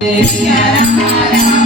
Yeah.